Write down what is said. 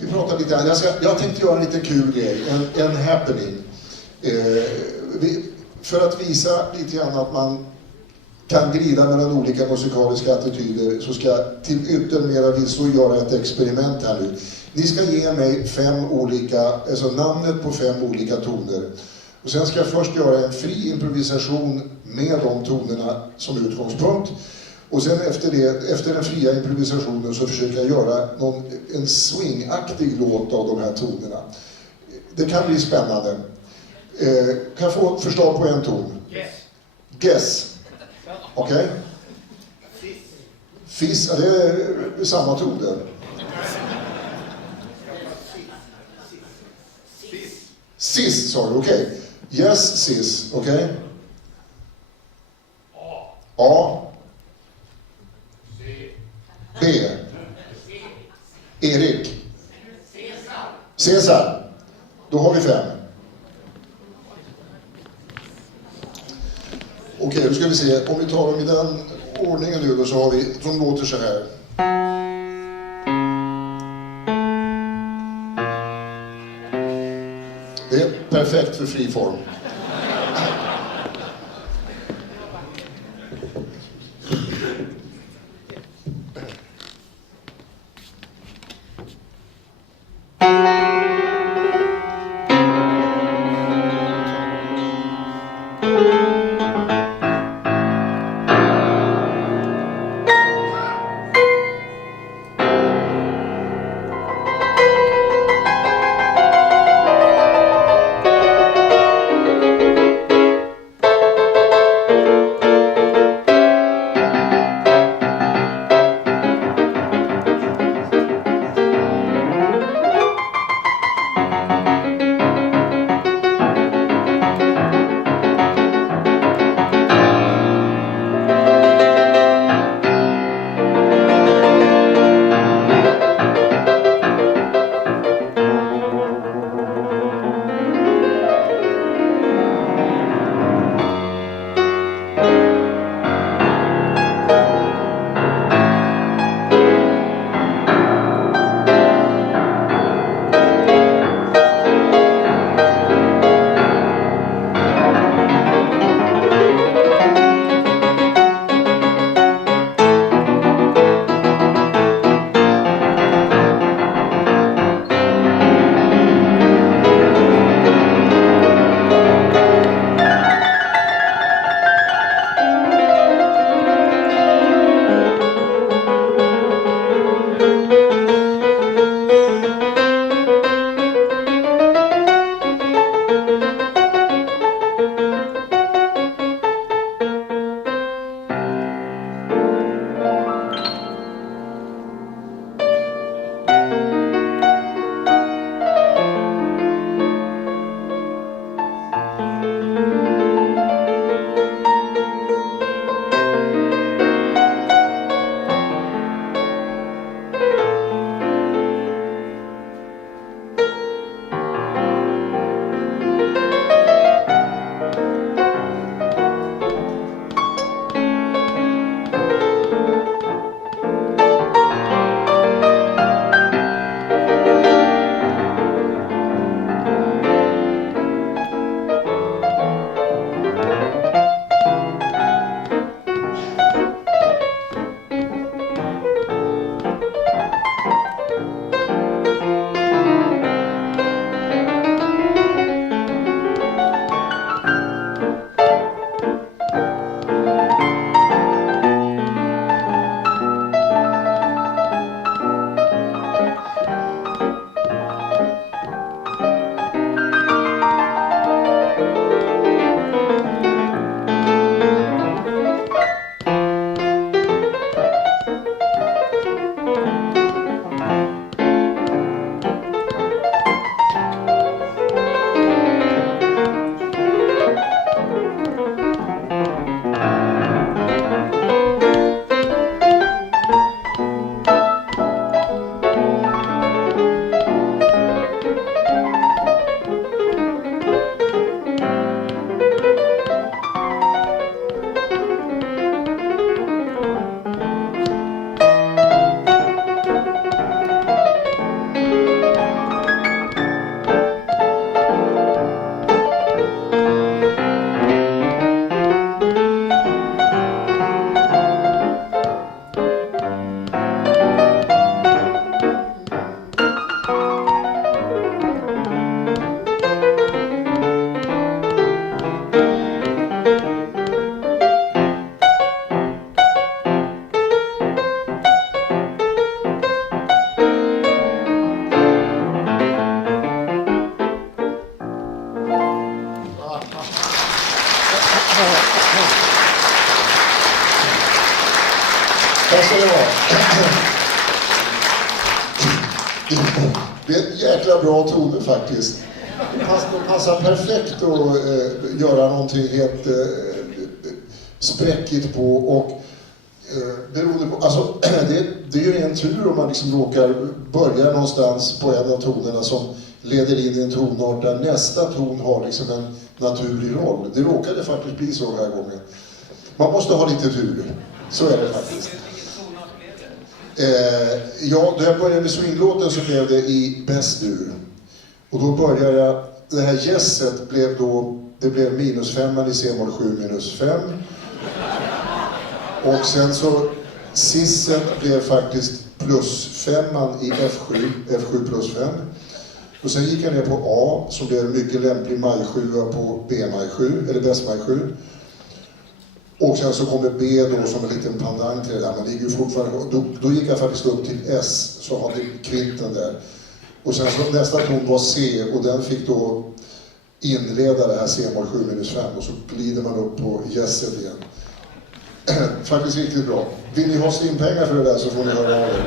Vi pratar lite. Jag tänkte göra en lite kul grej, en happening. För att visa lite grann att man kan glida mellan olika musikaliska attityder, så ska jag till yttermera visso göra ett experiment här nu. Ni ska ge mig namnet på 5 olika toner. Och sen ska jag först göra en fri improvisation med de tonerna som utgångspunkt. Och sen efter den fria improvisationen så försöker jag göra en swingaktig låt av de här tonerna. Det kan bli spännande. Kan jag få förslag på en ton? Yes. Guess. Okej? Okay. Fiss, det är samma ton där. Sis, sa du, okej. Okay. Yes, sis, okej. Okay. A. B. Erik. Cesar. Då har vi 5. Okej, då ska vi se. Om vi tar dem i den ordningen nu då, så har vi, som låter så här. Det är perfekt för fri form. Tack ska ni ha. Det är en jäkla bra toner faktiskt. Det passar perfekt att göra någonting helt spräckigt på. Och beroende på, alltså, det är ju en tur om man liksom råkar börja någonstans på en av tonerna som leder in i en tonart där nästa ton har liksom en naturlig roll. Det råkade faktiskt bli så den här gången. Man måste ha lite tur. Så är det faktiskt. Ja, då jag började med swinglåten så blev det i bäst-dur. Och då började jag, det här gässet blev då, det blev -5 i C-moll 7 -5. Och sen så sissen blev faktiskt +5 i F7, F7 +5. Och sen gick jag ner på A som blev en mycket lämplig maj-7 på B-maj-7, eller bäst-maj-7. Och sen så kommer B då som en liten pendang till det där. Man ligger ju fortfarande, då gick jag faktiskt upp till S, så hade kvinten där. Och sen så nästa ton var C och den fick då inleda det här C-moll 7 -5 och så glider man upp på gässet igen. Faktiskt riktigt bra. Vill ni ha stimpengar för det där så får ni höra av er.